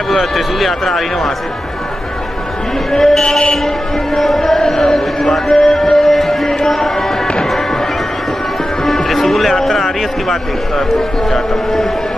है त्रिशूल यात्रा आ रही है वहाँ से। त्रिशूल यात्रा आ रही है, उसकी बात चाहता हूँ।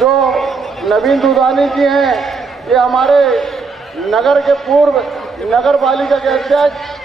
जो नवीन दूधानी जी हैं, ये हमारे नगर के पूर्व नगर पालिका के अध्यक्ष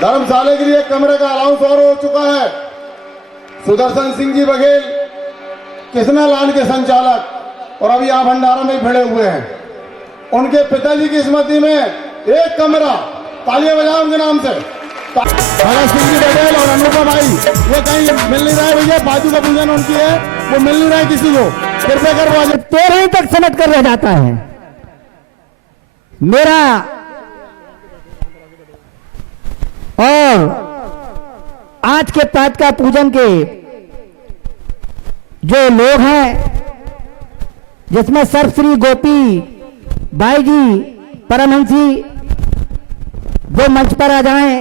धर्मशाला के लिए कमरे का अलाउंस और हो चुका है। सुदर्शन सिंह जी बघेल कृष्णा लॉन के संचालक और अभी यहाँ भंडारा में भिड़े हुए हैं। उनके पिताजी की स्मृति में एक कमरा, तालियां बजाओ उनके नाम से। भगत सिंह जी बघेल और अनुपा भाई ये कहीं मिल नहीं रहा है भैया, बाजू का पूजन उनकी है, वो मिल नहीं रहा है किसी को। कृपया कर वो 13 तक समझ कर रह जाता है। मेरा और आज के पाठ का पूजन के जो लोग हैं, जिसमें सर्वश्री गोपी भाई जी परमहंसी वो मंच पर आ जाएं।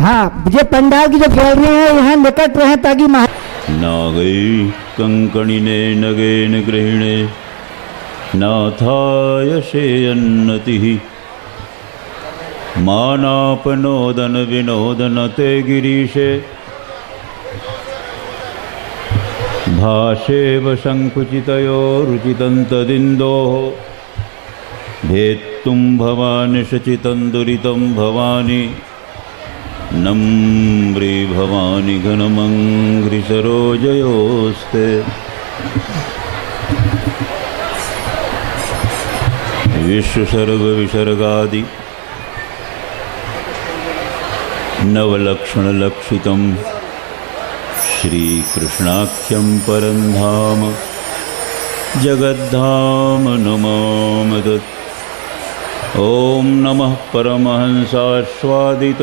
हाँ, ये पंडाल की जो गैलरी है यहाँ निकट रहे ताकि नागै कंकणिने नगेन गृहिणे नाथाय शेयन्नतिः मानापनोदन विनोदन ते गिरीशे भाषेव संकुचितयो रुचितन्तदिन्दोः भेत्तुं भवानि शचितं दुरितं भवानि नम्री भवानी घनमंग्री सरोजयोस्ते विश्वसर्ग विसर्गादि नवलक्षण लक्षितं श्रीकृष्णाख्यं परं धाम जगद्धाम नमामि तत्। ओम नमः परमहंसास्वादित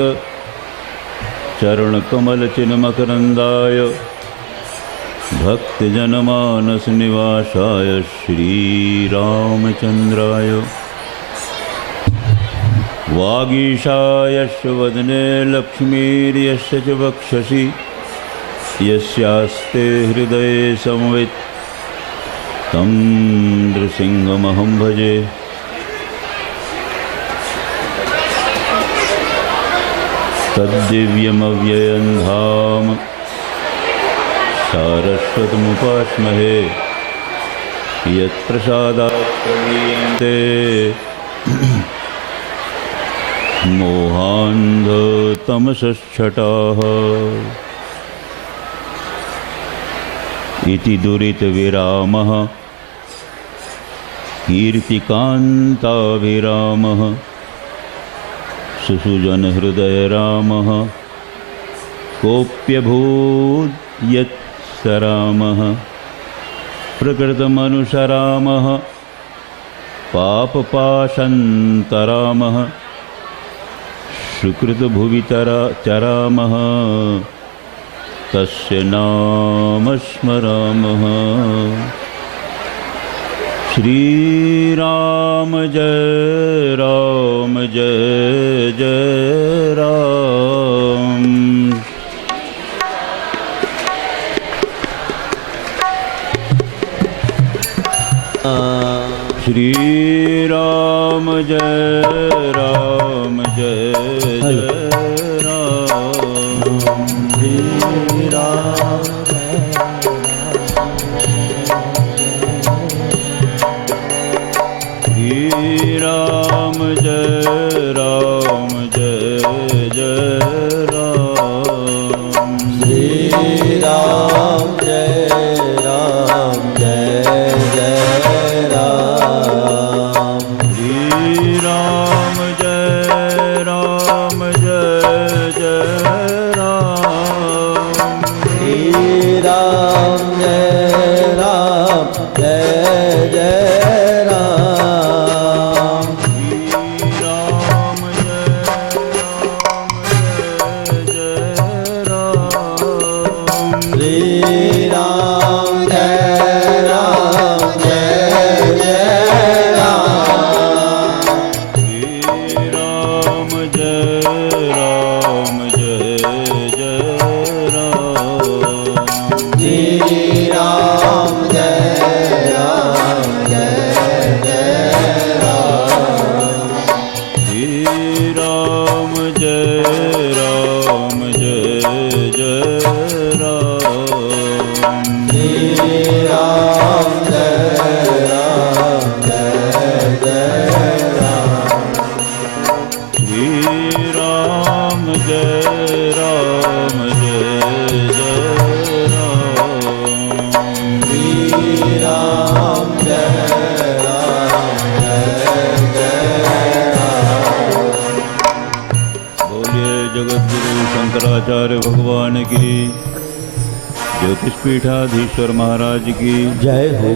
चरणकमल चिन्मकरंदाय भक्तजनमानस निवासाय श्रीरामचंद्राय वागीशायस्य वदने लक्ष्मीर्यस्य च वक्षसि यस्यास्ते हृदये संवित् तं नृसिंहमहं भजे। तद्दिव्यमव्ययं धाम सारस्वतमुपास्महे यत्प्रसादात् प्रलीयन्ते मोहान्धतमसश्छटाः। इति दुरितविरामः कीर्तिकान्ताभिरामः सुसुजन हृदय रामः कोप्यभूत् यत् स रामः प्रकृतमनुसरामः पापपाशन्तरामः सुकृतभुवि चरामः तस्य नाम स्मरामः। श्री राम जय राम जय जय राम। श्री राम जय राम जय जय राम। श्री राम राम जय राम जय जय राम। श्री राम जय राम जय जय राम। श्री राम जय राम जय जय राम। श्री राम जय राम जय जय राम। शंकराचार्य भगवान की, ज्योतिष पीठाधीश्वर महाराज की जय हो,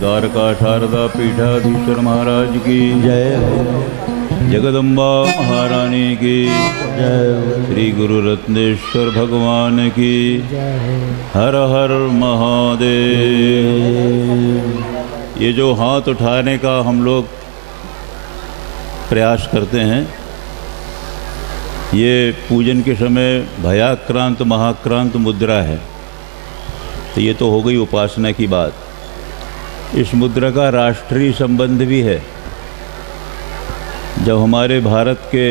द्वारका शारदा पीठाधीश्वर महाराज की जय हो, जगदम्बा महारानी की जय हो, श्री गुरु रत्नेश्वर भगवान की हर हर महादेव। ये जो हाथ उठाने का हम लोग प्रयास करते हैं, ये पूजन के समय भयाक्रांत महाक्रांत मुद्रा है। तो ये तो हो गई उपासना की बात। इस मुद्रा का राष्ट्रीय संबंध भी है। जब हमारे भारत के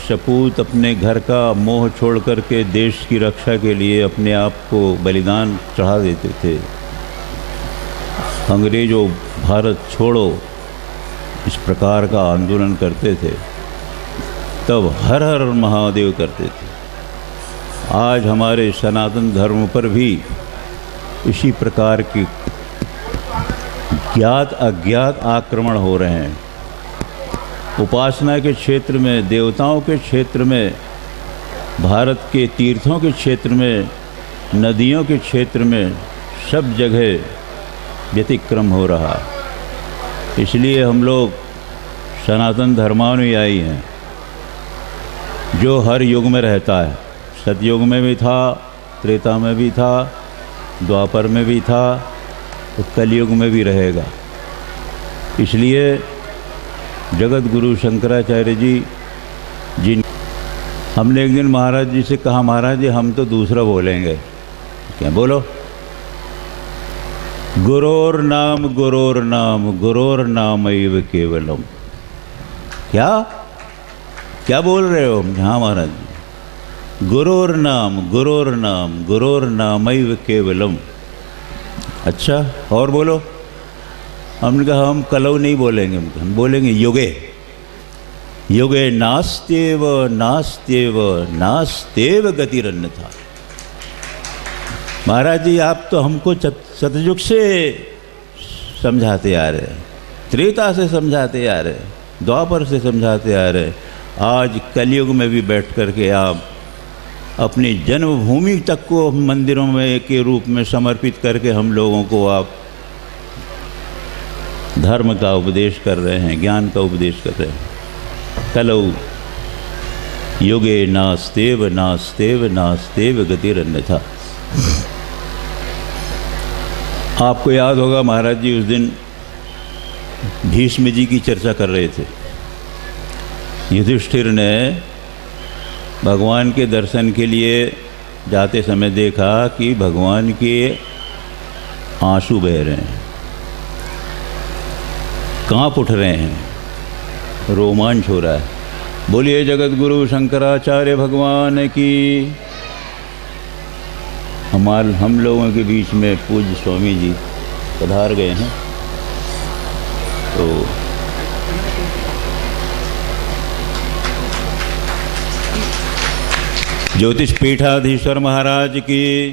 सपूत अपने घर का मोह छोड़ कर के देश की रक्षा के लिए अपने आप को बलिदान चढ़ा देते थे, अंग्रेजों भारत छोड़ो इस प्रकार का आंदोलन करते थे, तब हर हर महादेव करते थे। आज हमारे सनातन धर्म पर भी इसी प्रकार की ज्ञात अज्ञात आक्रमण हो रहे हैं। उपासना के क्षेत्र में, देवताओं के क्षेत्र में, भारत के तीर्थों के क्षेत्र में, नदियों के क्षेत्र में, सब जगह व्यतिक्रम हो रहा है। इसलिए हम लोग सनातन धर्मानुयायी हैं, जो हर युग में रहता है। सतयुग में भी था, त्रेता में भी था, द्वापर में भी था, तो कलयुग में भी रहेगा। इसलिए जगत गुरु शंकराचार्य जी जिन हमने एक दिन महाराज जी से कहा, महाराज जी हम तो दूसरा बोलेंगे। क्या बोलो? गुरोर नाम गुरोर नाम गुरोर नामैव केवलम। क्या क्या बोल रहे हो? हाँ महाराज जी, गुरोर नाम गुरोर नाम गुरोर नामैव केवलम। अच्छा और बोलो। हमने कहा हम कलौ नहीं बोलेंगे, हम बोलेंगे युगे। युगे नास्त्येव नास्त्येव नास्त्येव गतिरन्यथा। महाराज जी आप तो हमको सतयुग से समझाते आ रहे हैं, त्रेता से समझाते आ रहे हैं, द्वापर से समझाते आ रहे हैं। आज कलयुग में भी बैठ कर के आप अपनी जन्मभूमि तक को मंदिरों में के रूप में समर्पित करके हम लोगों को आप धर्म का उपदेश कर रहे हैं, ज्ञान का उपदेश कर रहे हैं। कलौ युगे नास्तेव नास्तेव नास्तेव गतिरन्यथा। आपको याद होगा महाराज जी उस दिन भीष्म जी की चर्चा कर रहे थे। युधिष्ठिर ने भगवान के दर्शन के लिए जाते समय देखा कि भगवान के आंसू बह रहे हैं, कांप उठ रहे हैं, रोमांच हो रहा है। बोलिए जगत गुरु शंकराचार्य भगवान की। हम लोगों के बीच में पूज्य स्वामी जी पधार गए हैं। तो ज्योतिष पीठाधीश्वर महाराज की,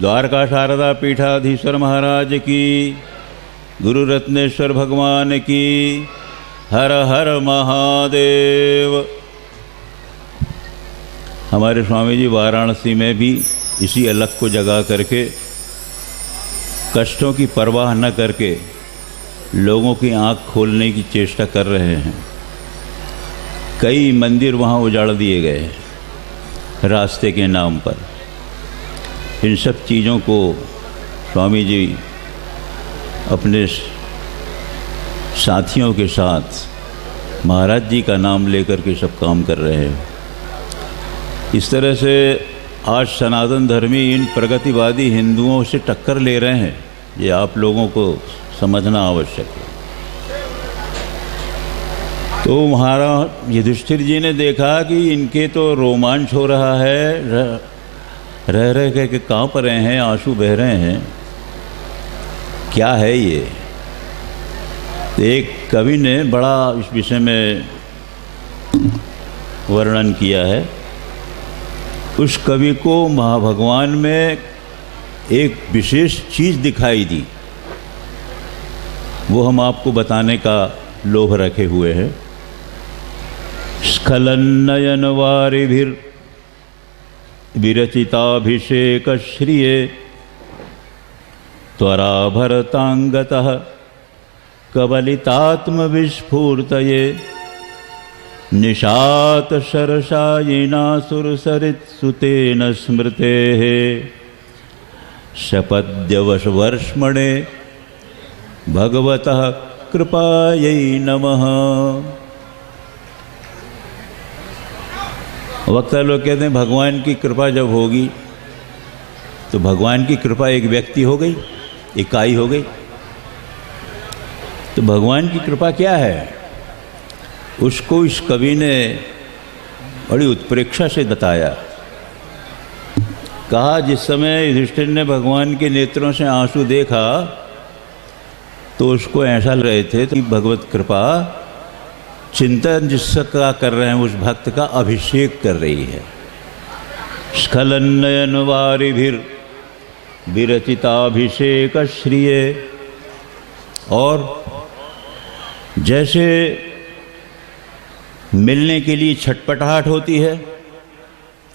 द्वारका शारदा पीठाधीश्वर महाराज की, गुरु रत्नेश्वर भगवान की हर हर महादेव। हमारे स्वामी जी वाराणसी में भी इसी अलख को जगा करके, कष्टों की परवाह न करके लोगों की आंख खोलने की चेष्टा कर रहे हैं। कई मंदिर वहाँ उजाड़ दिए गए हैं रास्ते के नाम पर। इन सब चीज़ों को स्वामी जी अपने साथियों के साथ महाराज जी का नाम लेकर के सब काम कर रहे हैं। इस तरह से आज सनातन धर्मी इन प्रगतिवादी हिंदुओं से टक्कर ले रहे हैं, ये आप लोगों को समझना आवश्यक है। तो महाराज युधिष्ठिर जी ने देखा कि इनके तो रोमांच हो रहा है, रह रह के कांप रहे हैं, आंसू बह रहे हैं, क्या है ये। तो एक कवि ने बड़ा इस विषय में वर्णन किया है। उस कवि को महाभगवान में एक विशेष चीज़ दिखाई दी, वो हम आपको बताने का लोभ रखे हुए हैं। स्खलन नयन वारिभिर विरचिताभिषेक श्रिये त्वरा भरतांगतः कवलितात्मविस्फूर्तये निशात शरशायिनासुरसरित्सुतेन स्मृतेः शपद्यवशवर्ष्मणे भगवतः कृपायै नमः। वक्ता लोग कहते हैं भगवान की कृपा जब होगी तो भगवान की कृपा एक व्यक्ति हो गई, इकाई हो गई। तो भगवान की कृपा क्या है, उसको इस कवि ने बड़ी उत्प्रेक्षा से बताया। कहा जिस समय युधिष्ठिर ने भगवान के नेत्रों से आंसू देखा तो उसको ऐसा लग रहे थे कि भगवत कृपा चिंतन जिसका कर रहे हैं उस भक्त का अभिषेक कर रही है। स्खलन्नयन वारिभिर विरचिताभिषेक श्रिये। और जैसे मिलने के लिए छटपटाहट होती है,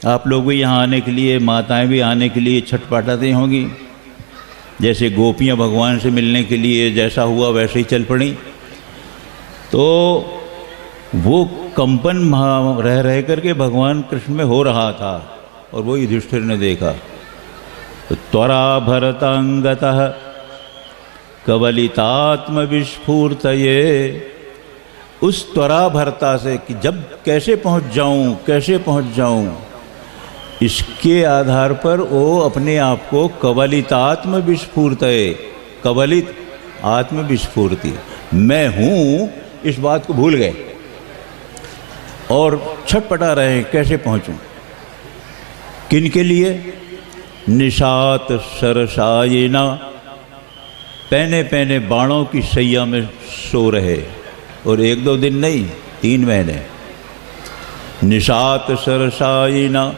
आप लोग भी यहाँ आने के लिए, माताएं भी आने के लिए छटपटाती होंगी। जैसे गोपियाँ भगवान से मिलने के लिए जैसा हुआ वैसे ही चल पड़ी। तो वो कंपन रह रह करके भगवान कृष्ण में हो रहा था और वो युधिष्ठिर ने देखा। तो त्वरा भरतांगतः कवलितात्म विस्फूर्तये। उस त्वरा भरता से कि जब कैसे पहुंच जाऊं, इसके आधार पर वो अपने आप को कवलितात्म विस्फूर्तये, कवलित आत्म विस्फूर्ति, मैं हूं, इस बात को भूल गए और छटपटा रहे हैं कैसे पहुंचूं। किन के लिए? निशात सरसायिना, पहने पहने बाणों की शैया में सो रहे, और 1-2 दिन नहीं, 3 महीने। निशात सरसायिना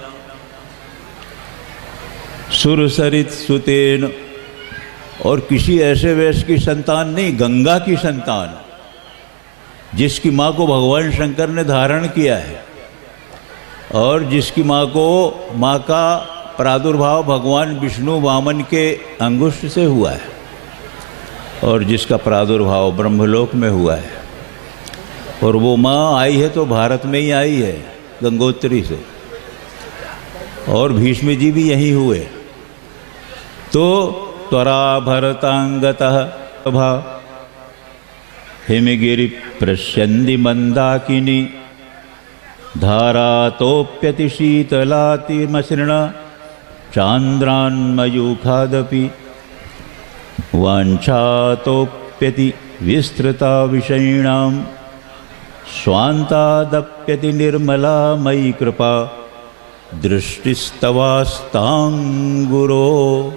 सुरसरित सुतेन, और किसी ऐसे वैश्य की संतान नहीं, गंगा की संतान, जिसकी माँ को भगवान शंकर ने धारण किया है और जिसकी माँ का प्रादुर्भाव भगवान विष्णु वामन के अंगुष्ठ से हुआ है और जिसका प्रादुर्भाव ब्रह्मलोक में हुआ है। और वो माँ आई है तो भारत में ही आई है, गंगोत्री से, और भीष्म जी भी यहीं हुए। तो त्वरा भरतांगतः भा हिमगिरि प्रस्यन्ति मंदाकिनी धारातोप्यति शीतलातिमसृण चान्द्रान्मयूखादपि वाञ्छातोप्यति विस्तृता विषयिणां स्वान्तादप्यति निर्मला मयि कृपा दृष्टिस्तवास्तां गुरो।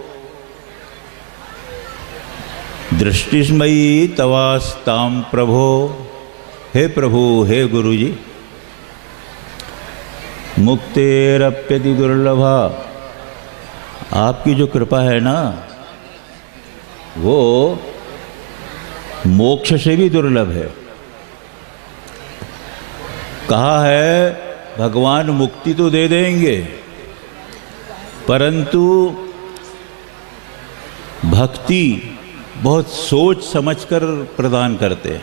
दृष्टिस्मयी तवास्तां प्रभो, हे प्रभु, हे गुरु जी। मुक्तेरप्यति दुर्लभा, आपकी जो कृपा है ना वो मोक्ष से भी दुर्लभ है। कहा है भगवान मुक्ति तो दे देंगे परंतु भक्ति बहुत सोच समझकर प्रदान करते हैं।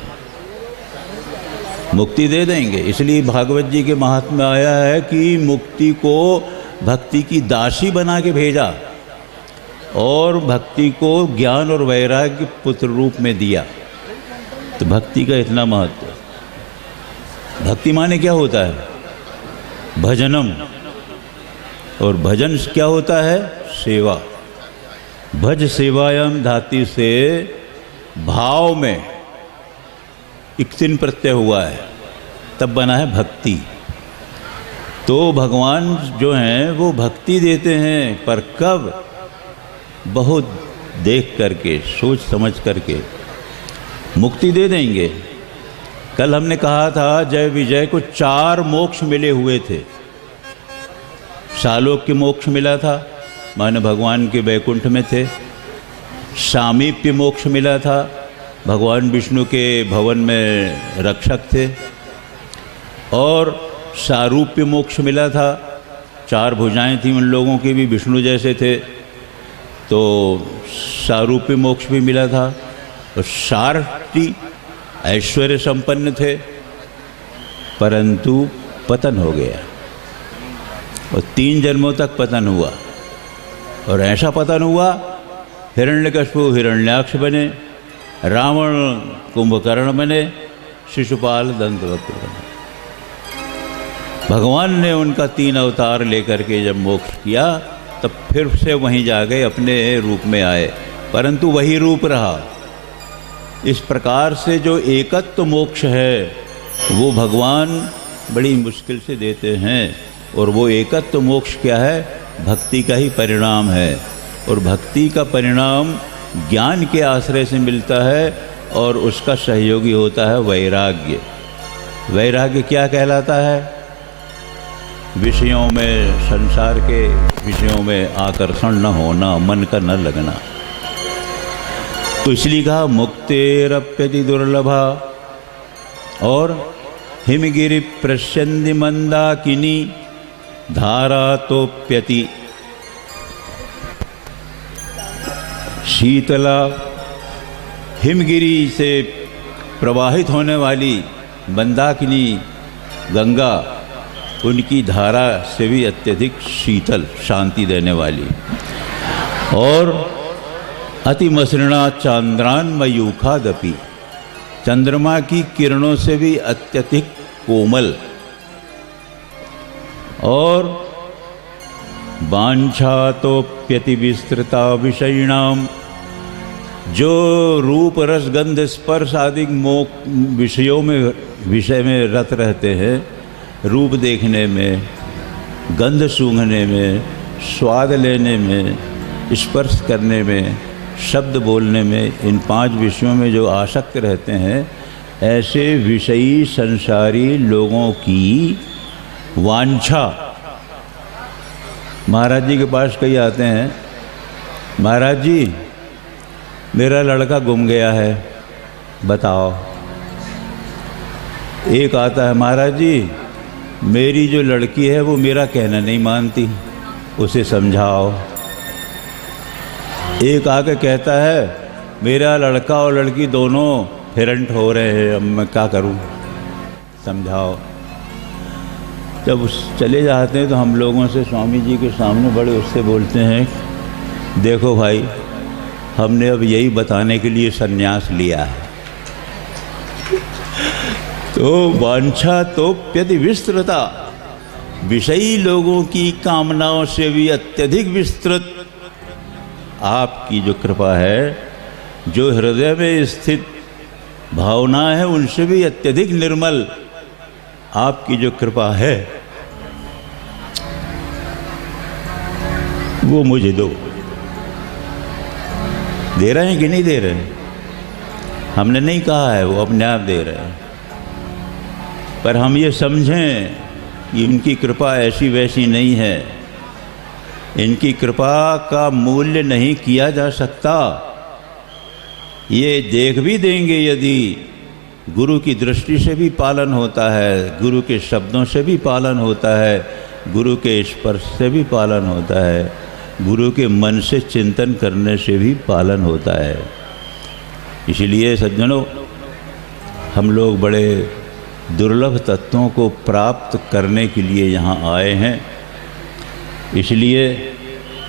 मुक्ति दे देंगे, इसलिए भागवत जी के महात्म्य में आया है कि मुक्ति को भक्ति की दासी बना के भेजा और भक्ति को ज्ञान और वैराग्य पुत्र रूप में दिया। तो भक्ति का इतना महत्व। भक्ति माने क्या होता है? भजनम, और भजन क्या होता है? सेवा। भज सेवायम धातु से भाव में इक्तिन प्रत्यय हुआ है, तब बना है भक्ति। तो भगवान जो हैं वो भक्ति देते हैं, पर कब? बहुत देख करके, सोच समझ करके। मुक्ति दे देंगे। कल हमने कहा था जय विजय को 4 मोक्ष मिले हुए थे। सालोक के मोक्ष मिला था, माने भगवान के वैकुंठ में थे। सामीप्य मोक्ष मिला था, भगवान विष्णु के भवन में रक्षक थे। और सारूप्य मोक्ष मिला था, 4 भुजाएं थी उन लोगों की भी, विष्णु जैसे थे, तो सारूप्य मोक्ष भी मिला था। और सारथी ऐश्वर्य संपन्न थे, परंतु पतन हो गया और 3 जन्मों तक पतन हुआ। और ऐसा पतन हुआ, हिरण्यकशिपु हिरण्याक्ष बने, रावण कुंभकर्ण बने, शिशुपाल दंतवक्र बने। भगवान ने उनका 3 अवतार लेकर के जब मोक्ष किया, तब फिर से वहीं जा गए, अपने रूप में आए, परंतु वही रूप रहा। इस प्रकार से जो एकत्व मोक्ष है वो भगवान बड़ी मुश्किल से देते हैं। और वो एकत्व मोक्ष क्या है? भक्ति का ही परिणाम है। और भक्ति का परिणाम ज्ञान के आश्रय से मिलता है, और उसका सहयोगी होता है वैराग्य। वैराग्य क्या कहलाता है? विषयों में, संसार के विषयों में आकर्षण न होना, मन का न लगना। तो इसलिए कहा मुक्तेरप्यति दुर्लभा। और हिमगिरि प्रस्यन्ति मंदाकिनी धारा तोप्यति शीतला। हिमगिरी से प्रवाहित होने वाली मंदाकिनी गंगा, उनकी धारा से भी अत्यधिक शीतल, शांति देने वाली। और अतिमसृणा चांद्रान मयूखादपि, चंद्रमा की किरणों से भी अत्यधिक कोमल। और वांछातोप्यति विस्तृता विषयिणाम, जो रूप रस गंध स्पर्श आदि विषय में रत रहते हैं, रूप देखने में, गंध सूंघने में, स्वाद लेने में, स्पर्श करने में, शब्द बोलने में, इन 5 विषयों में जो आसक्त रहते हैं, ऐसे विषयी संसारी लोगों की वांछा। महाराज जी के पास कई आते हैं, महाराज जी मेरा लड़का गुम गया है, बताओ। एक आता है, महाराज जी मेरी जो लड़की है वो मेरा कहना नहीं मानती, उसे समझाओ। एक आके कहता है मेरा लड़का और लड़की दोनों फेरेंट हो रहे हैं, अब मैं क्या करूं, समझाओ। जब चले जाते हैं तो हम लोगों से स्वामी जी के सामने बड़े उससे बोलते हैं, देखो भाई हमने अब यही बताने के लिए संन्यास लिया है। तो वांछा तो प्यति विस्तृता, विषयी लोगों की कामनाओं से भी अत्यधिक विस्तृत आपकी जो कृपा है, जो हृदय में स्थित भावना है उनसे भी अत्यधिक निर्मल आपकी जो कृपा है, वो मुझे दो। दे रहे हैं कि नहीं दे रहे हैं? हमने नहीं कहा है, वो अपने आप दे रहे हैं। पर हम ये समझें कि इनकी कृपा ऐसी वैसी नहीं है, इनकी कृपा का मूल्य नहीं किया जा सकता। ये देख भी देंगे यदि गुरु की दृष्टि से भी पालन होता है, गुरु के शब्दों से भी पालन होता है, गुरु के स्पर्श से भी पालन होता है, गुरु के मन से चिंतन करने से भी पालन होता है। इसलिए सज्जनों, हम लोग बड़े दुर्लभ तत्वों को प्राप्त करने के लिए यहाँ आए हैं। इसलिए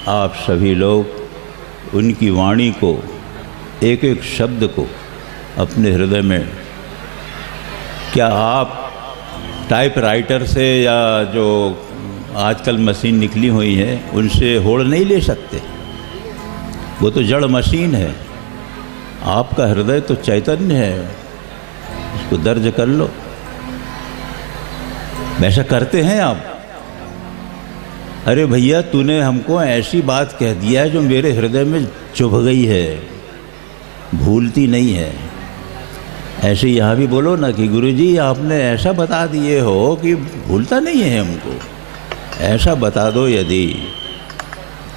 आप सभी लोग उनकी वाणी को, एक एक शब्द को अपने हृदय में, क्या आप टाइपराइटर से या जो आजकल मशीन निकली हुई है उनसे होड़ नहीं ले सकते? वो तो जड़ मशीन है। आपका हृदय तो चैतन्य है, उसको दर्ज कर लो। वैसा करते हैं आप? अरे भैया तूने हमको ऐसी बात कह दिया है जो मेरे हृदय में चुभ गई है, भूलती नहीं है। ऐसे यहाँ भी बोलो ना कि गुरुजी आपने ऐसा बता दिए हो कि भूलता नहीं है हमको, ऐसा बता दो यदि,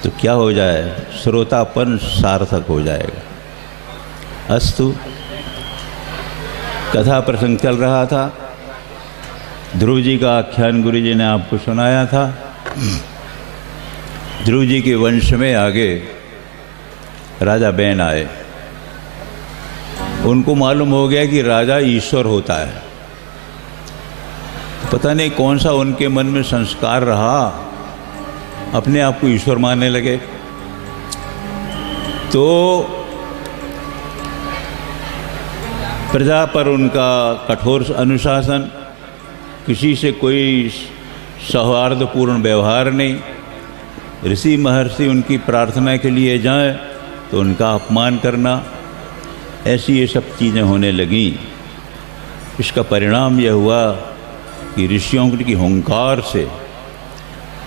तो क्या हो जाए, श्रोतापन सार्थक हो जाएगा। अस्तु, कथा प्रसंग चल रहा था। ध्रुव जी का आख्यान गुरु जी ने आपको सुनाया था। ध्रुव जी के वंश में आगे राजा बैन आए। उनको मालूम हो गया कि राजा ईश्वर होता है। पता नहीं कौन सा उनके मन में संस्कार रहा, अपने आप को ईश्वर मानने लगे। तो प्रजा पर उनका कठोर अनुशासन, किसी से कोई सौहार्दपूर्ण व्यवहार नहीं। ऋषि महर्षि उनकी प्रार्थना के लिए जाएं तो उनका अपमान करना, ऐसी ये सब चीज़ें होने लगीं। इसका परिणाम यह हुआ कि ऋषियों की हुंकार से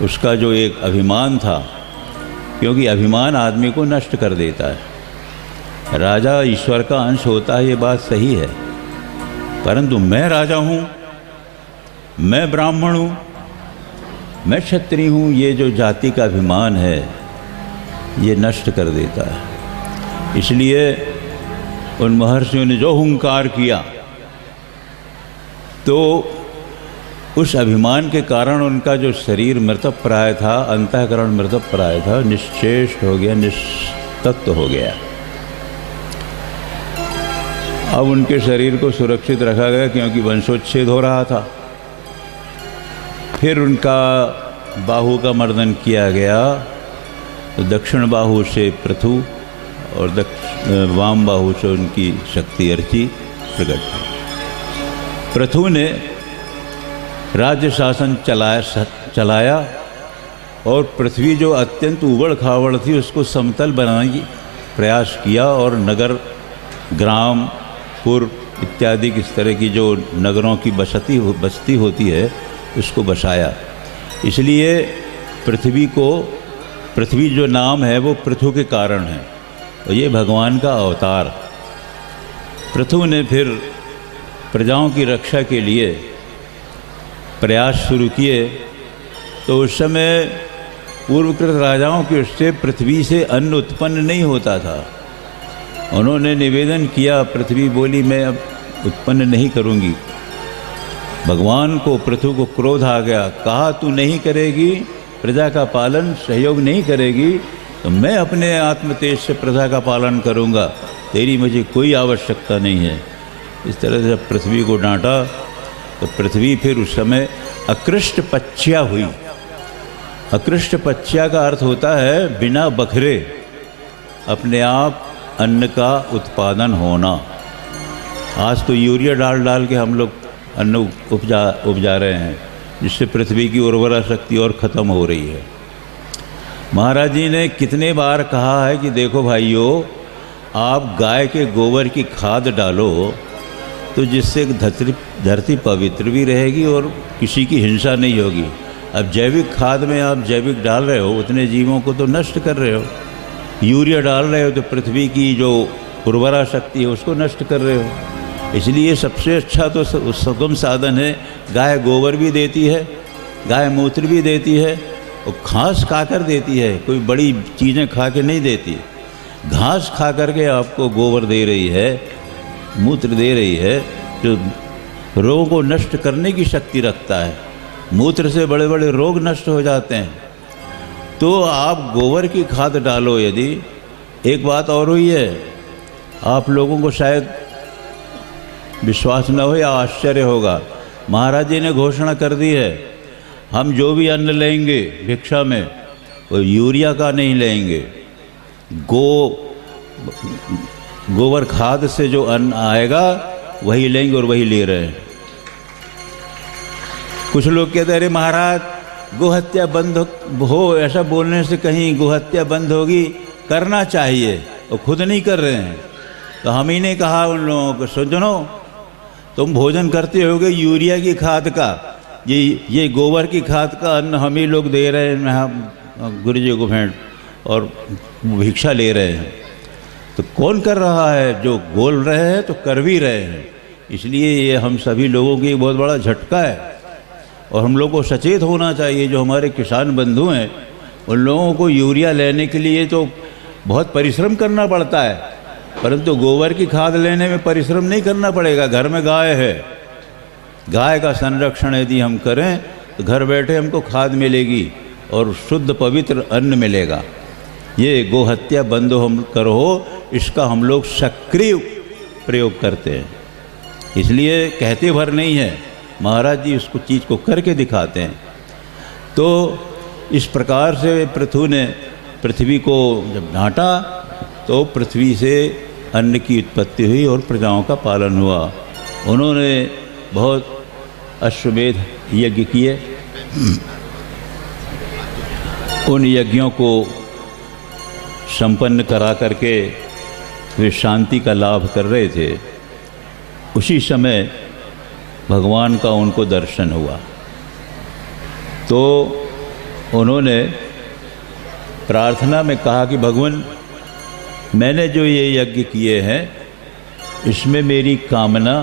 उसका जो एक अभिमान था, क्योंकि अभिमान आदमी को नष्ट कर देता है। राजा ईश्वर का अंश होता है, ये बात सही है, परंतु मैं राजा हूँ, मैं ब्राह्मण हूँ, मैं क्षत्रिय हूँ, ये जो जाति का अभिमान है ये नष्ट कर देता है। इसलिए उन महर्षियों ने जो हुंकार किया, तो उस अभिमान के कारण उनका जो शरीर मृतप्राय था, अंतःकरण मृतप्राय था, निश्चेष्ट हो गया, निस्तत्व हो गया। अब उनके शरीर को सुरक्षित रखा गया क्योंकि वंशोच्छेद हो रहा था। फिर उनका बाहु का मर्दन किया गया, तो दक्षिण बाहु से पृथु और वाम बाहु से उनकी शक्ति अर्ची प्रकट हुई। पृथु ने राज्य शासन चलाया और पृथ्वी जो अत्यंत उबड़ खाबड़ थी उसको समतल बनाने की प्रयास किया, और नगर, ग्राम, पुर इत्यादि इस तरह की जो नगरों की बस्ती होती है उसको बसाया। इसलिए पृथ्वी जो नाम है वो पृथु के कारण है, और ये भगवान का अवतार। पृथु ने फिर प्रजाओं की रक्षा के लिए प्रयास शुरू किए, तो उस समय पूर्वकृत राजाओं के उससे पृथ्वी से अन्न उत्पन्न नहीं होता था। उन्होंने निवेदन किया, पृथ्वी बोली मैं अब उत्पन्न नहीं करूंगी। भगवान को, पृथु को क्रोध आ गया, कहा तू नहीं करेगी प्रजा का पालन, सहयोग नहीं करेगी, तो मैं अपने आत्मतेज से प्रजा का पालन करूंगा, तेरी मुझे कोई आवश्यकता नहीं है। इस तरह से जब पृथ्वी को डांटा तो पृथ्वी फिर उस समय अकृष्ट पच्या हुई। अकृष्ट पच्या का अर्थ होता है बिना बखरे अपने आप अन्न का उत्पादन होना। आज तो यूरिया डाल के हम लोग अन्न उपजा रहे हैं, जिससे पृथ्वी की उर्वरा शक्ति और ख़त्म हो रही है। महाराज जी ने कितने बार कहा है कि देखो भाइयों, आप गाय के गोबर की खाद डालो तो जिससे धरती पवित्र भी रहेगी और किसी की हिंसा नहीं होगी। अब जैविक खाद में आप जैविक डाल रहे हो, उतने जीवों को तो नष्ट कर रहे हो। यूरिया डाल रहे हो तो पृथ्वी की जो उर्वरा शक्ति है उसको नष्ट कर रहे हो। इसलिए सबसे अच्छा तो सुगम साधन है, गाय गोबर भी देती है, गाय मूत्र भी देती है, और घास खाकर देती है, कोई बड़ी चीज़ें खा के नहीं देती। घास खा करके आपको गोबर दे रही है, मूत्र दे रही है, जो रोग को नष्ट करने की शक्ति रखता है। मूत्र से बड़े बड़े रोग नष्ट हो जाते हैं। तो आप गोबर की खाद डालो। यदि एक बात और हुई है, आप लोगों को शायद विश्वास न हो या आश्चर्य होगा, महाराज जी ने घोषणा कर दी है, हम जो भी अन्न लेंगे भिक्षा में वो यूरिया का नहीं लेंगे, गोबर खाद से जो अन्न आएगा वही लेंगे, और वही ले रहे हैं। कुछ लोग कहते हैं अरे महाराज गोहत्या बंद हो, ऐसा बोलने से कहीं गोहत्या बंद होगी, करना चाहिए, और खुद नहीं कर रहे हैं। तो हम ही ने कहा उन लोगों को, सुनो तुम भोजन करते होगे यूरिया की खाद का, ये गोबर की खाद का अन्न हम ही लोग दे रहे हैं, हम गुरु जी को भेंट और भिक्षा ले रहे हैं। तो कौन कर रहा है? जो बोल रहे हैं तो कर भी रहे हैं। इसलिए ये हम सभी लोगों की बहुत बड़ा झटका है, और हम लोग को सचेत होना चाहिए। जो हमारे किसान बंधु हैं उन लोगों को यूरिया लेने के लिए तो बहुत परिश्रम करना पड़ता है, परंतु गोबर की खाद लेने में परिश्रम नहीं करना पड़ेगा। घर में गाय है, गाय का संरक्षण यदि हम करें तो घर बैठे हमको खाद मिलेगी, और शुद्ध पवित्र अन्न मिलेगा। ये गोहत्या बंद हम करो, इसका हम लोग सक्रिय प्रयोग करते हैं, इसलिए कहते भर नहीं है, महाराज जी उसको चीज़ को करके दिखाते हैं। तो इस प्रकार से पृथु ने पृथ्वी को जब ढांटा तो पृथ्वी से अन्न की उत्पत्ति हुई और प्रजाओं का पालन हुआ। उन्होंने बहुत अश्वमेध यज्ञ किए, उन यज्ञों को संपन्न करा करके वे शांति का लाभ कर रहे थे। उसी समय भगवान का उनको दर्शन हुआ, तो उन्होंने प्रार्थना में कहा कि भगवान, मैंने जो ये यज्ञ किए हैं इसमें मेरी कामना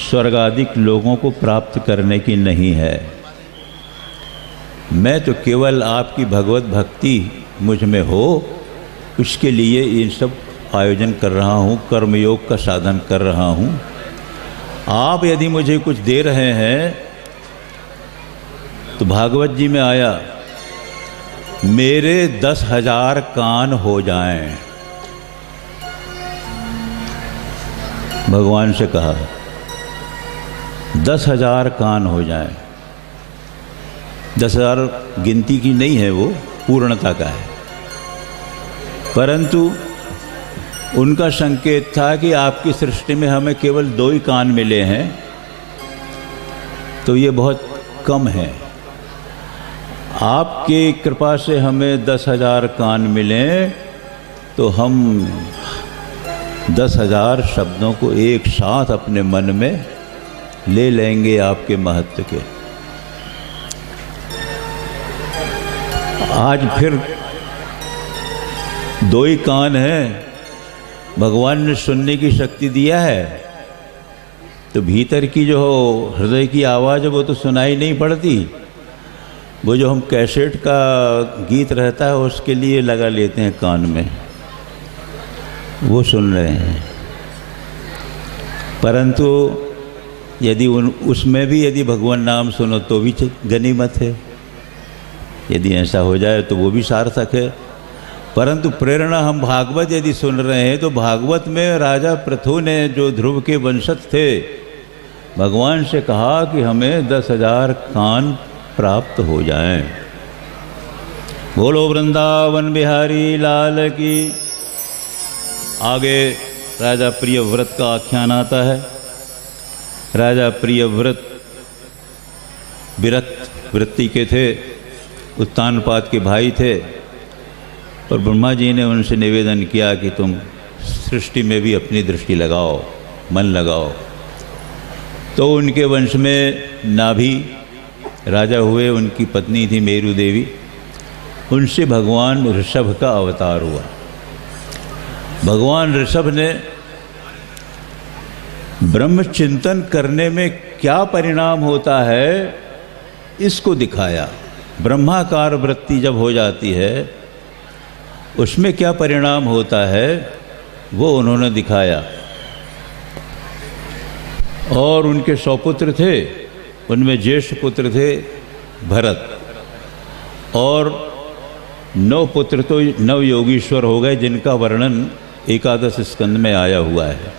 स्वर्गाधिक लोगों को प्राप्त करने की नहीं है। मैं तो केवल आपकी भगवत भक्ति मुझ में हो, उसके लिए ये सब आयोजन कर रहा हूँ, कर्मयोग का साधन कर रहा हूँ। आप यदि मुझे कुछ दे रहे हैं तो भागवत जी में आया, मेरे 10,000 कान हो जाएं। भगवान से कहा 10,000 कान हो जाएं। 10,000 गिनती की नहीं है, वो पूर्णता का है, परंतु उनका संकेत था कि आपकी सृष्टि में हमें केवल 2 ही कान मिले हैं, तो ये बहुत कम है। आपकी कृपा से हमें 10,000 कान मिले तो हम 10,000 शब्दों को एक साथ अपने मन में ले लेंगे आपके महत्व के। आज फिर 2 ही कान हैं, भगवान ने सुनने की शक्ति दिया है, तो भीतर की जो हृदय की आवाज़ है वो तो सुनाई नहीं पड़ती। वो जो हम कैसेट का गीत रहता है उसके लिए लगा लेते हैं कान में, वो सुन रहे हैं, परंतु यदि उसमें भी यदि भगवान नाम सुनो तो भी गनीमत है। यदि ऐसा हो जाए तो वो भी सार्थक है। परंतु प्रेरणा हम भागवत यदि सुन रहे हैं तो भागवत में राजा पृथु ने जो ध्रुव के वंशज थे, भगवान से कहा कि हमें 10,000 कान प्राप्त हो जाएं। बोलो वृंदावन बिहारी लाल की। आगे राजा प्रियव्रत का आख्यान आता है। राजा प्रियव्रत विरक्त वृत्ति के थे, उत्तानपाद के भाई थे, और ब्रह्मा जी ने उनसे निवेदन किया कि तुम सृष्टि में भी अपनी दृष्टि लगाओ, मन लगाओ। तो उनके वंश में नाभि राजा हुए, उनकी पत्नी थी मेरु देवी, उनसे भगवान ऋषभ का अवतार हुआ। भगवान ऋषभ ने ब्रह्म चिंतन करने में क्या परिणाम होता है इसको दिखाया। ब्रह्माकार वृत्ति जब हो जाती है उसमें क्या परिणाम होता है वो उन्होंने दिखाया। और उनके 100 पुत्र थे, उनमें ज्येष्ठ पुत्र थे भरत, और 9 पुत्र तो 9 योगीश्वर हो गए, जिनका वर्णन 11 स्कंद में आया हुआ है।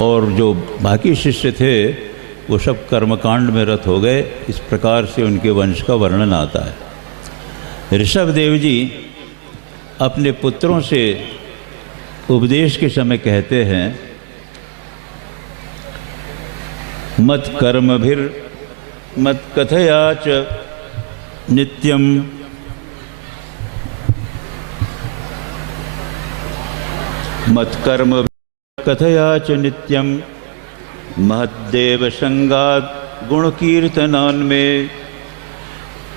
और जो बाकी शिष्य थे वो सब कर्मकांड में रत हो गए। इस प्रकार से उनके वंश का वर्णन आता है। ऋषभ देव जी अपने पुत्रों से उपदेश के समय कहते हैं, मत कर्मभिर मत कथया च नित्यम मत कर्म कथया च नित्यम महद्देव संगात गुण कीर्तनान में।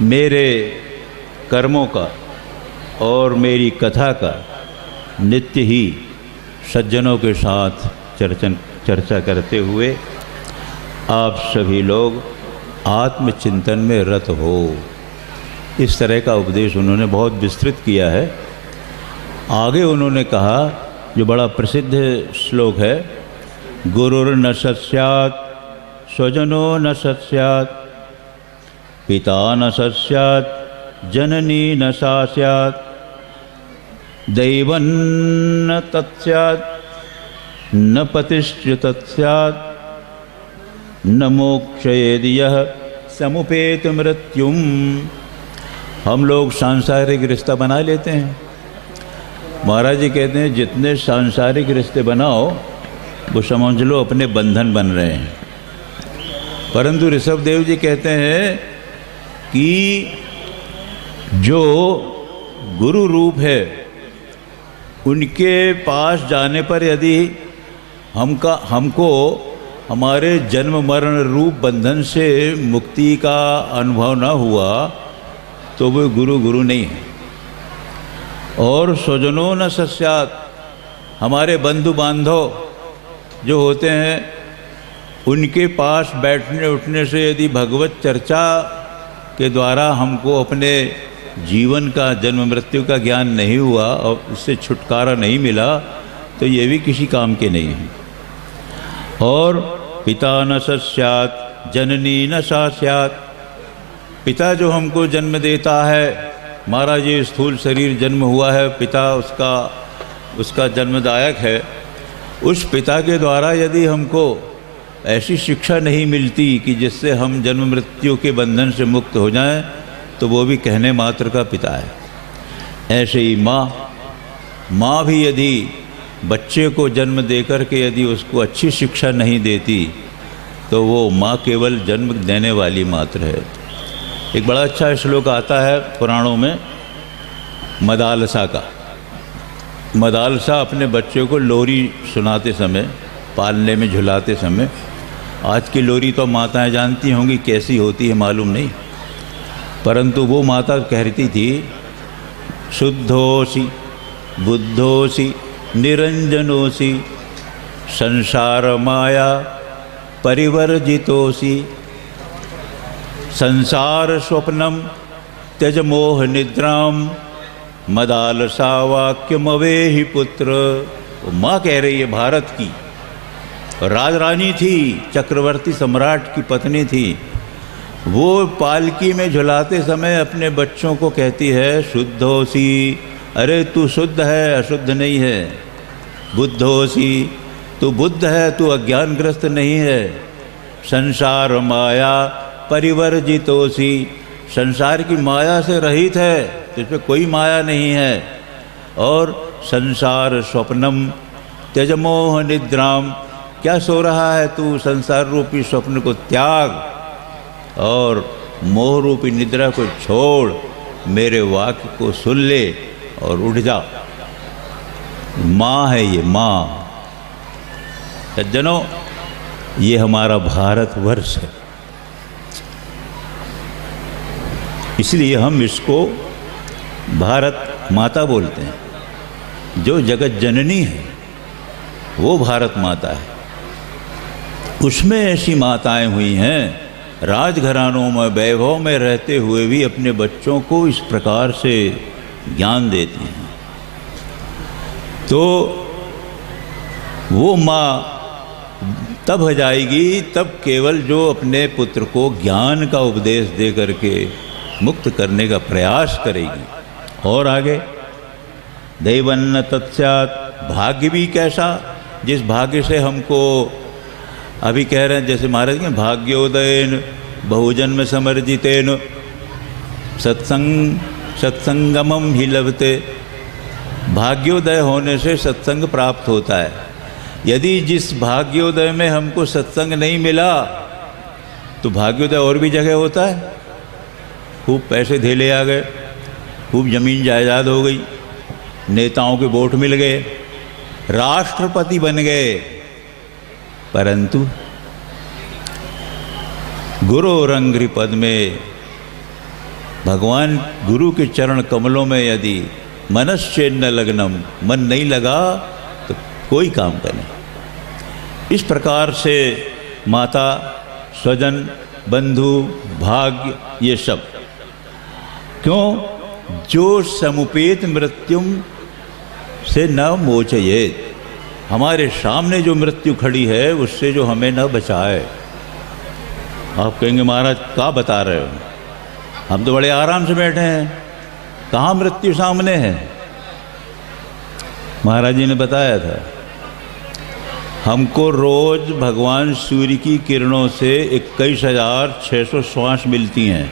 मेरे कर्मों का और मेरी कथा का नित्य ही सज्जनों के साथ चर्चा करते हुए आप सभी लोग आत्मचिंतन में रत हो। इस तरह का उपदेश उन्होंने बहुत विस्तृत किया है। आगे उन्होंने कहा, जो बड़ा प्रसिद्ध श्लोक है, गुरुर्न सत्स्यात् स्वजनो न सत्स्यात् पिता न सस्यात् जननी न सा स्यात् दैवन्न तत्स्यात् न पतिश्च तत्स्यात् न मोक्षयेद यः समुपेत मृत्युम। हम लोग सांसारिक रिश्ता बना लेते हैं। महाराज जी कहते हैं जितने सांसारिक रिश्ते बनाओ वो समझ लो अपने बंधन बन रहे हैं। परंतु ऋषभदेव जी कहते हैं कि जो गुरु रूप है उनके पास जाने पर यदि हमको हमारे जन्म मरण रूप बंधन से मुक्ति का अनुभव न हुआ तो वो गुरु नहीं है। और स्वजनों न सस्यात्, हमारे बंधु बांधव जो होते हैं उनके पास बैठने उठने से यदि भगवत चर्चा के द्वारा हमको अपने जीवन का जन्म मृत्यु का ज्ञान नहीं हुआ और उससे छुटकारा नहीं मिला तो ये भी किसी काम के नहीं है। और पिता न सस्यात् जननी न सा स्यात्, पिता जो हमको जन्म देता है, महाराज ये स्थूल शरीर जन्म हुआ है, पिता उसका जन्मदायक है। उस पिता के द्वारा यदि हमको ऐसी शिक्षा नहीं मिलती कि जिससे हम जन्म मृत्यु के बंधन से मुक्त हो जाएं तो वो भी कहने मात्र का पिता है। ऐसे ही माँ भी यदि बच्चे को जन्म देकर के यदि उसको अच्छी शिक्षा नहीं देती तो वो माँ केवल जन्म देने वाली मात्र है। एक बड़ा अच्छा श्लोक आता है पुराणों में मदालसा का। मदालसा अपने बच्चों को लोरी सुनाते समय, पालने में झुलाते समय, आज की लोरी तो माताएं जानती होंगी कैसी होती है मालूम नहीं, परंतु वो माता कहती थी शुद्धोसी बुद्धोसी निरंजनोसी संसार माया परिवर्जितोसी संसार स्वप्नम त्यज मोह निद्राम मदालसा वाक्यमवेहि पुत्र। माँ कह रही है, भारत की राजरानी थी, चक्रवर्ती सम्राट की पत्नी थी, वो पालकी में झुलाते समय अपने बच्चों को कहती है शुद्धोसी, अरे तू शुद्ध है अशुद्ध नहीं है। बुद्धोसी, तू बुद्ध है तू अज्ञानग्रस्त नहीं है। संसार माया परिवर्जितोसी, संसार की माया से रहित है, तुझ पे कोई माया नहीं है। और संसार स्वप्नम त्यज मोह निद्राम, क्या सो रहा है तू, संसार रूपी स्वप्न को त्याग और मोह रूपी निद्रा को छोड़, मेरे वाक्य को सुन ले और उठ जा। माँ है ये माँ। सज्जनों, ये हमारा भारतवर्ष है, इसलिए हम इसको भारत माता बोलते हैं। जो जगत जननी है वो भारत माता है। उसमें ऐसी माताएं हुई हैं राजघरानों में वैभव में रहते हुए भी अपने बच्चों को इस प्रकार से ज्ञान देती हैं। तो वो माँ तब हो जाएगी तब केवल जो अपने पुत्र को ज्ञान का उपदेश दे करके मुक्त करने का प्रयास करेगी। और आगे दैवन्न तत्स्यात्, भाग्य भी कैसा, जिस भाग्य से हमको अभी कह रहे हैं, जैसे महाराज के भाग्योदयन बहुजन्म समर्जितेन सत्संगमम ही लभते। भाग्योदय होने से सत्संग प्राप्त होता है। यदि जिस भाग्योदय में हमको सत्संग नहीं मिला तो भाग्योदय और भी जगह होता है। खूब पैसे धेले आ गए, खूब जमीन जायदाद हो गई, नेताओं के वोट मिल गए, राष्ट्रपति बन गए, परंतु गुरु रंग्रि पद में भगवान गुरु के चरण कमलों में यदि मनश्चेन्न लग्नम, मन नहीं लगा तो कोई काम का नहीं। इस प्रकार से माता, स्वजन, बंधु, भाग्य, ये सब क्यों, जो समुपेत मृत्युम से न मोचयेत, हमारे सामने जो मृत्यु खड़ी है उससे जो हमें न बचाए। आप कहेंगे महाराज क्या बता रहे हो, हम तो बड़े आराम से बैठे हैं, कहाँ मृत्यु सामने है। महाराज जी ने बताया था, हमको रोज भगवान सूर्य की किरणों से 21,600 श्वास मिलती हैं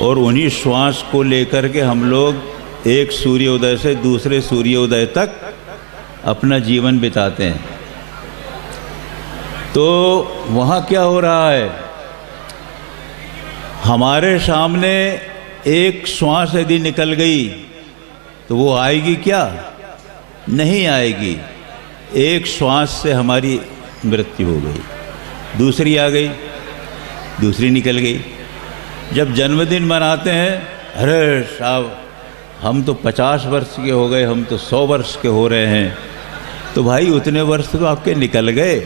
और उन्हीं श्वास को लेकर के हम लोग एक सूर्योदय से दूसरे सूर्योदय तक अपना जीवन बिताते हैं। तो वहाँ क्या हो रहा है, हमारे सामने एक श्वास यदि निकल गई तो वो आएगी क्या? नहीं आएगी। एक श्वास से हमारी मृत्यु हो गई, दूसरी आ गई, दूसरी निकल गई। जब जन्मदिन मनाते हैं, अरे साहब हम तो 50 वर्ष के हो गए, हम तो 100 वर्ष के हो रहे हैं, तो भाई उतने वर्ष तो आपके निकल गए।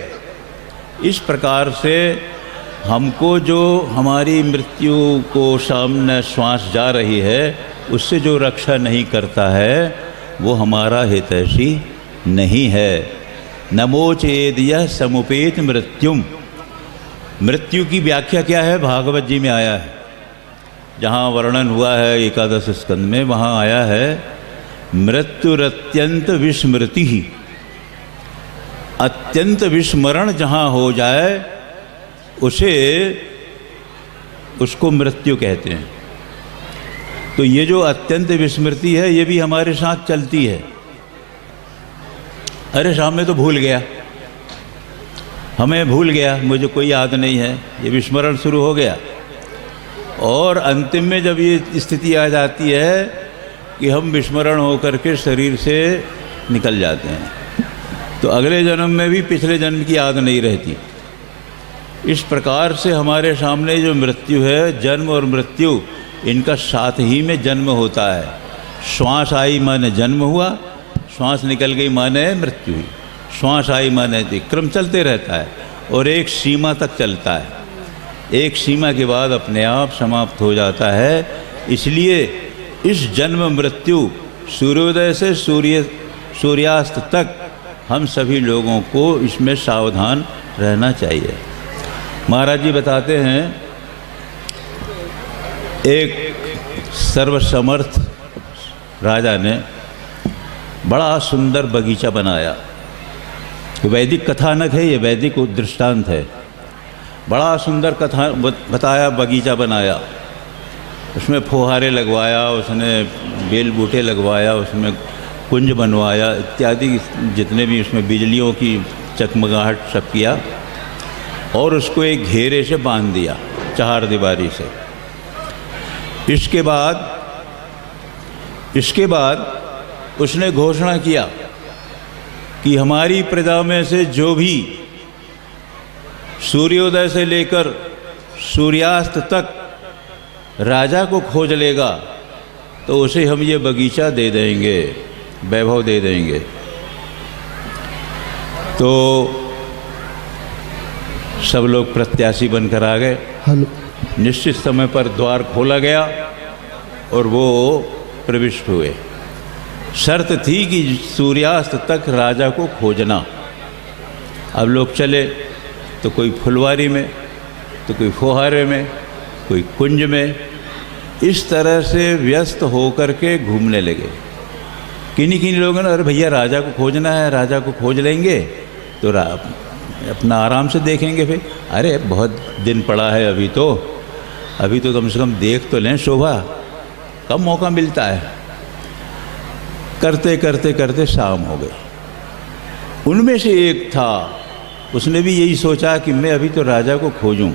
इस प्रकार से हमको जो हमारी मृत्यु को सामने श्वास जा रही है, उससे जो रक्षा नहीं करता है वो हमारा हितैषी नहीं है। नमोचेद यह समुपेत मृत्युम। मृत्यु की व्याख्या क्या है? भागवत जी में आया है, जहाँ वर्णन हुआ है एकादश स्कंद में, वहाँ आया है मृत्युरत्यंत विस्मृति ही। अत्यंत विस्मरण जहाँ हो जाए उसको मृत्यु कहते हैं। तो ये जो अत्यंत विस्मृति है, ये भी हमारे साथ चलती है। अरे शाम में तो भूल गया, हमें भूल गया, मुझे कोई याद नहीं है, ये विस्मरण शुरू हो गया। और अंतिम में जब ये स्थिति आ जाती है कि हम विस्मरण होकर के शरीर से निकल जाते हैं, तो अगले जन्म में भी पिछले जन्म की याद नहीं रहती। इस प्रकार से हमारे सामने जो मृत्यु है, जन्म और मृत्यु इनका साथ ही में जन्म होता है। श्वास आई माने जन्म हुआ, श्वास निकल गई माने मृत्यु हुई, श्वास आई माने क्रम चलते रहता है और एक सीमा तक चलता है। एक सीमा के बाद अपने आप समाप्त हो जाता है। इसलिए इस जन्म मृत्यु, सूर्योदय से सूर्यास्त तक हम सभी लोगों को इसमें सावधान रहना चाहिए। महाराज जी बताते हैं, एक सर्वसमर्थ राजा ने बड़ा सुंदर बगीचा बनाया। वैदिक कथानक है, ये वैदिक दृष्टांत है। बड़ा सुंदर कथा बताया, बगीचा बनाया, उसमें फुहारे लगवाया, उसने बेल बूटे लगवाया, उसमें कुंज बनवाया इत्यादि, जितने भी उसमें बिजलियों की चकमगाहट सब किया, और उसको एक घेरे से बांध दिया, चार दीवारी से। इसके बाद उसने घोषणा किया कि हमारी प्रजा में से जो भी सूर्योदय से लेकर सूर्यास्त तक राजा को खोज लेगा तो उसे हम ये बगीचा दे देंगे, वैभव दे देंगे। तो सब लोग प्रत्याशी बनकर आ गए। निश्चित समय पर द्वार खोला गया और वो प्रविष्ट हुए। शर्त थी कि सूर्यास्त तक राजा को खोजना। अब लोग चले तो कोई फुलवारी में, तो कोई फुहारे में, कोई कुंज में, इस तरह से व्यस्त होकर के घूमने लगे। किन्हीं किन्हीं लोगों ने, अरे भैया राजा को खोजना है, राजा को खोज लेंगे तो अपना आराम से देखेंगे फिर। अरे बहुत दिन पड़ा है, अभी तो कम से कम देख तो लें, शोभा कम मौका मिलता है। करते करते करते शाम हो गई। उनमें से एक था, उसने भी यही सोचा कि मैं अभी तो राजा को खोजूं।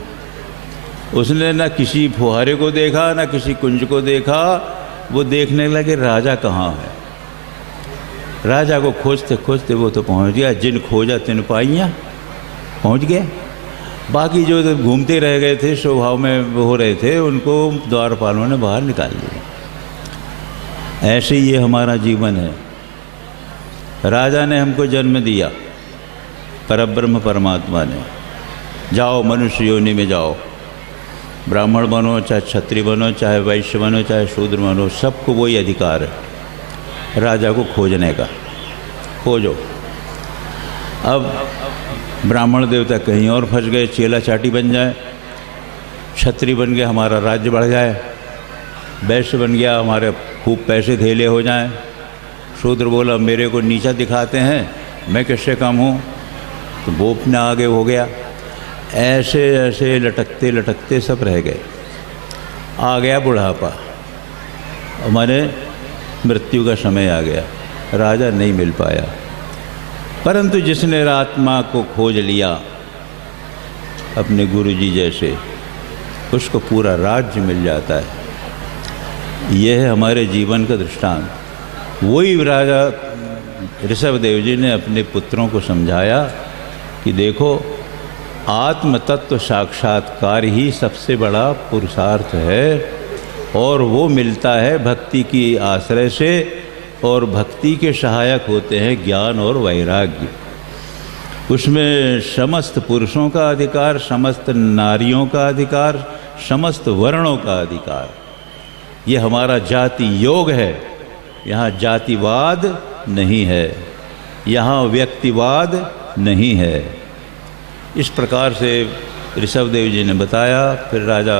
उसने ना किसी फुहारे को देखा, ना किसी कुंज को देखा, वो देखने लगे राजा कहाँ है। राजा को खोजते खोजते वो तो पहुंच गया। जिन खोजा तिन पाइयाँ, पहुंच गया। बाकी जो घूमते रह गए थे, स्वभाव में वो हो रहे थे, उनको द्वारपालों ने बाहर निकाल दिया। ऐसे ही ये हमारा जीवन है। राजा ने हमको जन्म दिया, परब्रह्म परमात्मा ने, जाओ मनुष्य योनि में जाओ, ब्राह्मण बनो, चाहे क्षत्रिय बनो, चाहे वैश्य बनो, चाहे शूद्र बनो, सबको वही अधिकार है राजा को खोजने का। खोजो। अब ब्राह्मण देवता कहीं और फंस गए, चेला चाटी बन जाए। क्षत्रिय बन गया हमारा राज्य बढ़ जाए, वैश्य बन गया हमारे खूब पैसे धेले हो जाएं, शूद्र बोला मेरे को नीचा दिखाते हैं, मैं किससे कम हूँ, तो वो अपने आगे हो गया। ऐसे ऐसे लटकते लटकते सब रह गए। आ गया बुढ़ापा, हमारे मृत्यु का समय आ गया, राजा नहीं मिल पाया। परंतु जिसने आत्मा को खोज लिया अपने गुरुजी जैसे, उसको पूरा राज्य मिल जाता है। यह है हमारे जीवन का दृष्टांत। वही राजा ऋषभदेव जी ने अपने पुत्रों को समझाया कि देखो, आत्म तत्व साक्षात्कार ही सबसे बड़ा पुरुषार्थ है, और वो मिलता है भक्ति की आश्रय से, और भक्ति के सहायक होते हैं ज्ञान और वैराग्य। उसमें समस्त पुरुषों का अधिकार, समस्त नारियों का अधिकार, समस्त वर्णों का अधिकार। ये हमारा जाति योग है। यहाँ जातिवाद नहीं है, यहाँ व्यक्तिवाद नहीं है। इस प्रकार से ऋषभदेव जी ने बताया। फिर राजा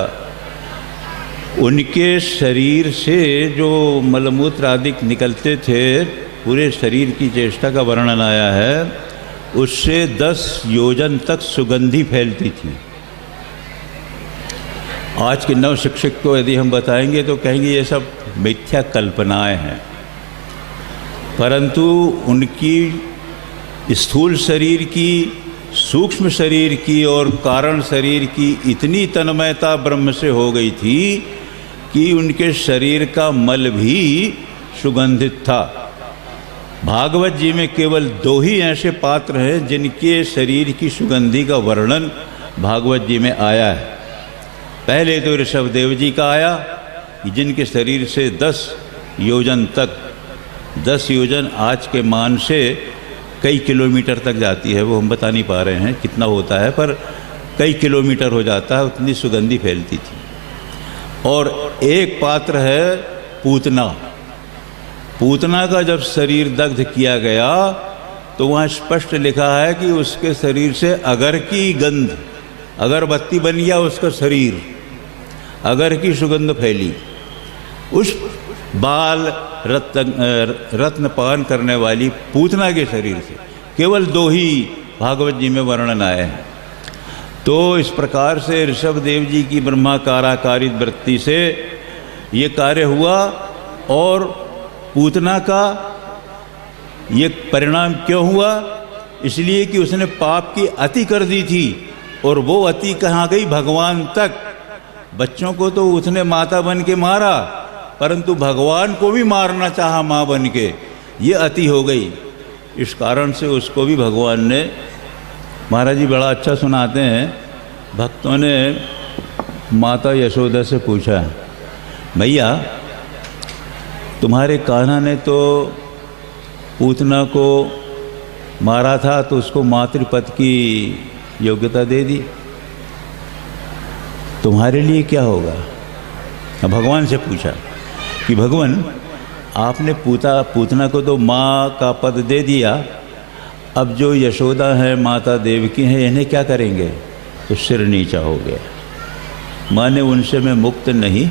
उनके शरीर से जो मलमूत्र आदि निकलते थे, पूरे शरीर की चेष्टा का वर्णन आया है। उससे 10 योजन तक सुगंधी फैलती थी। आज के नव शिक्षक को यदि हम बताएंगे तो कहेंगे ये सब मिथ्या कल्पनाएं हैं, परंतु उनकी स्थूल शरीर की, सूक्ष्म शरीर की और कारण शरीर की इतनी तन्मयता ब्रह्म से हो गई थी कि उनके शरीर का मल भी सुगंधित था। भागवत जी में केवल 2 ही ऐसे पात्र हैं जिनके शरीर की सुगंधि का वर्णन भागवत जी में आया है। पहले तो ऋषभदेव जी का आया कि जिनके शरीर से 10 योजन तक, 10 योजन आज के मान से कई किलोमीटर तक जाती है, वो हम बता नहीं पा रहे हैं कितना होता है, पर कई किलोमीटर हो जाता है, उतनी सुगंधी फैलती थी। और एक पात्र है पूतना। पूतना का जब शरीर दग्ध किया गया तो वहाँ स्पष्ट लिखा है कि उसके शरीर से अगर की गंध, अगरबत्ती बन गया उसका शरीर, अगर की सुगंध फैली। उस बाल रत्न पान करने वाली पूतना के शरीर से केवल 2 ही भागवत जी में वर्णन आए हैं। तो इस प्रकार से ऋषभदेव जी की ब्रह्माकाराकारित वृत्ति से ये कार्य हुआ। और पूतना का ये परिणाम क्यों हुआ? इसलिए कि उसने पाप की अति कर दी थी, और वो अति कहाँ गई? भगवान तक। बच्चों को तो उसने माता बन के मारा, परंतु भगवान को भी मारना चाहा माँ बन के, ये अति हो गई। इस कारण से उसको भी भगवान ने, महाराज जी बड़ा अच्छा सुनाते हैं, भक्तों ने माता यशोदा से पूछा, भैया तुम्हारे कान्हा ने तो पूतना को मारा था तो उसको मातृपद की योग्यता दे दी, तुम्हारे लिए क्या होगा? भगवान से पूछा कि भगवान आपने पूतना को तो माँ का पद दे दिया, अब जो यशोदा है, माता देवकी हैं, इन्हें क्या करेंगे? तो सिर नीचा हो गया। माने उनसे मैं मुक्त नहीं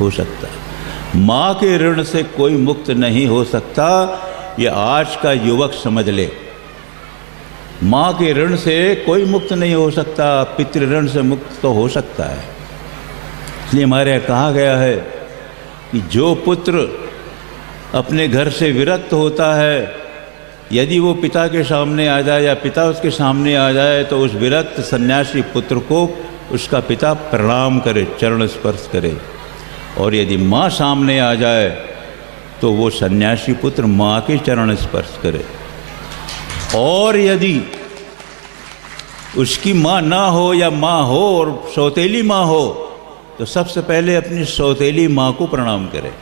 हो सकता। माँ के ऋण से कोई मुक्त नहीं हो सकता, ये आज का युवक समझ ले। माँ के ऋण से कोई मुक्त नहीं हो सकता, पितृ ऋण से मुक्त तो हो सकता है। इसलिए हमारे यहाँ कहा गया है कि जो पुत्र अपने घर से विरक्त होता है, यदि वो पिता के सामने आ जाए या पिता उसके सामने आ जाए, तो उस विरक्त सन्यासी पुत्र को उसका पिता प्रणाम करे, चरण स्पर्श करे। और यदि माँ सामने आ जाए तो वो सन्यासी पुत्र माँ के चरण स्पर्श करे। और यदि उसकी माँ ना हो या माँ हो और सौतेली माँ हो, तो सबसे पहले अपनी सौतेली माँ को प्रणाम करे।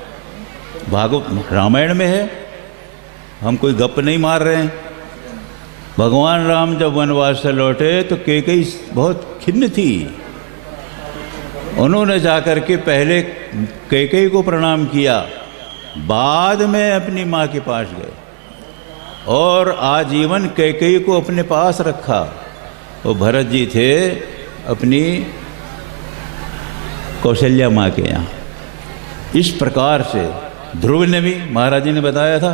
भागवत रामायण में है, हम कोई गप नहीं मार रहे हैं। भगवान राम जब वनवास से लौटे तो कैकेयी बहुत खिन्न थी। उन्होंने जाकर के पहले कैकेयी को प्रणाम किया, बाद में अपनी माँ के पास गए और आजीवन कैकेयी को अपने पास रखा। वो भरत जी थे, अपनी कौशल्या माँ के यहाँ। इस प्रकार से ध्रुव ने भी, महाराज जी ने बताया था,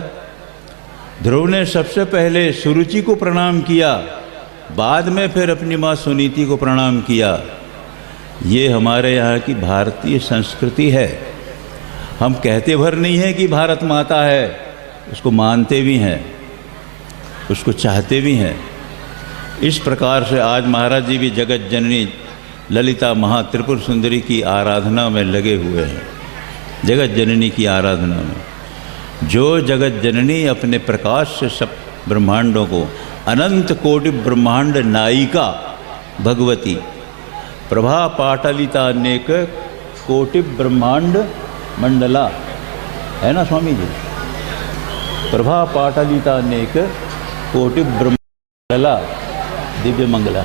ध्रुव ने सबसे पहले सुरुचि को प्रणाम किया, बाद में फिर अपनी माँ सुनीति को प्रणाम किया। ये हमारे यहाँ की भारतीय संस्कृति है। हम कहते भर नहीं हैं कि भारत माता है, उसको मानते भी हैं, उसको चाहते भी हैं। इस प्रकार से आज महाराज जी भी जगत जननी ललिता महात्रिपुर सुंदरी की आराधना में लगे हुए हैं। जगत जननी की आराधना में, जो जगत जननी अपने प्रकाश से सब ब्रह्मांडों को, अनंत कोटि ब्रह्मांड नायिका भगवती, प्रभा पाटलिता अनेक कोटि ब्रह्मांड मंडला, है ना स्वामी जी? प्रभा पाटलिता अनेक कोटि ब्रह्मांडला दिव्य मंगला।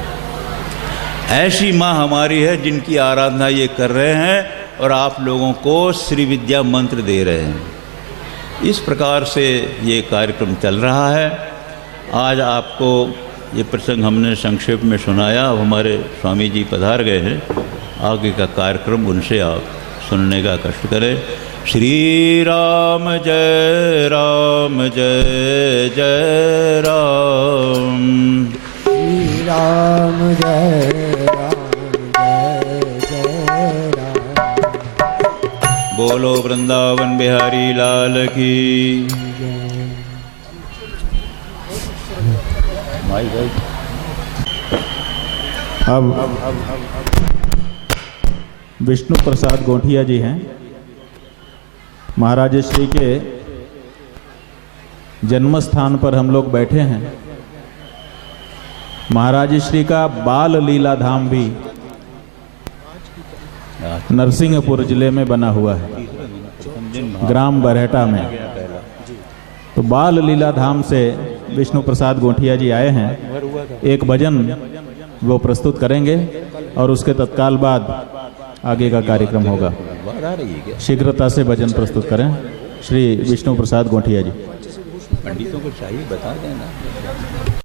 ऐसी माँ हमारी है जिनकी आराधना ये कर रहे हैं और आप लोगों को श्री विद्या मंत्र दे रहे हैं। इस प्रकार से ये कार्यक्रम चल रहा है। आज आपको ये प्रसंग हमने संक्षेप में सुनाया। अब हमारे स्वामी जी पधार गए हैं, आगे का कार्यक्रम उनसे आप सुनने का कष्ट करें। श्री राम जय जय राम। श्री राम जय जय राम। बोलो वृंदावन बिहारी लाल की। अब विष्णु प्रसाद गोंठिया जी हैं। महाराज श्री के जन्म स्थान पर हम लोग बैठे हैं। महाराज श्री का बाल लीला धाम भी नरसिंहपुर जिले में बना हुआ है, ग्राम बरहेटा में। तो बाल लीला धाम से विष्णु प्रसाद गोंठिया जी आए हैं। एक भजन वो प्रस्तुत करेंगे और उसके तत्काल बाद आगे का कार्यक्रम होगा। शीघ्रता से भजन प्रस्तुत करें श्री विष्णु प्रसाद गोंठिया जी। पंडितों को चाहिए बता देना।